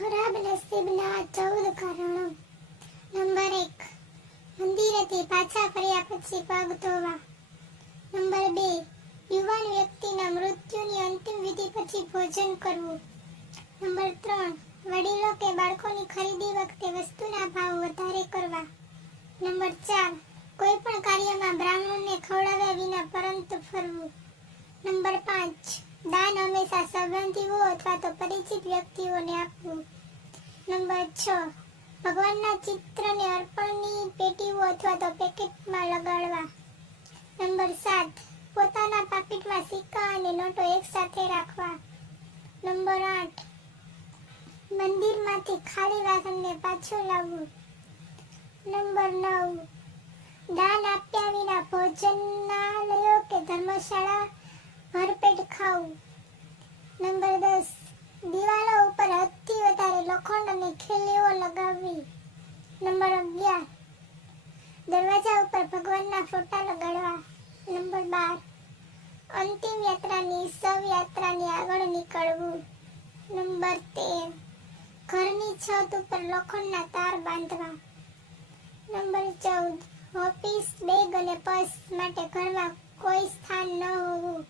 ખરાબ નસીબના 14 કારણો. નંબર 1, મંદિરેથી પાછા ફર્યા પછી પગ ધોવા. નંબર 2, યુવાન વ્યક્તિના મૃત્યુની અંતિમ વિધિ પછી ભોજન કરવું. નંબર 3, વડીલો કે બાળકોની ખરીદી વખતે વસ્તુના ભાવ વધારે કરવા. નંબર 4, કોઈ પણ કાર્યમાં બ્રાહ્મણને ખવડાવ્યા વિના પરંતુ ફરવું. નંબર 5, દાન હંમેશા સંબંધીઓ અથવા તો પરિચિત વ્યક્તિઓને આપવું. નંબર 6, ભગવાનના ચિત્રને અર્પણની પેટીઓ અથવા તો પેકેટમાં લગાડવા. નંબર 7, પોતાના પાકીટમાં સિક્કા અને નોટો એકસાથે રાખવા. નંબર 8, મંદિરમાંથી ખાલી વાસણને પાછું લાવવું. નંબર 9, દાન આપ્યા વિના ભોજનાલયો કે ધર્મશાળા ભરપેટ ખાવું. નંબર 10, દિવાલો ઉપર હદથી વધારે લોખંડ અને ખીલીઓ લગાવવી. નંબર 11, દરવાજા ઉપર ભગવાનના ફોટા લગાડવા. નંબર 12, અંતિમ યાત્રાની શવયાત્રાની આગળ નીકળવું. નંબર 13, ઘરની છત ઉપર લોખંડના તાર બાંધવા. નંબર 14, ઓફિસ બેગ અને પર્સ માટે ઘરમાં કોઈ સ્થાન ન હોવું.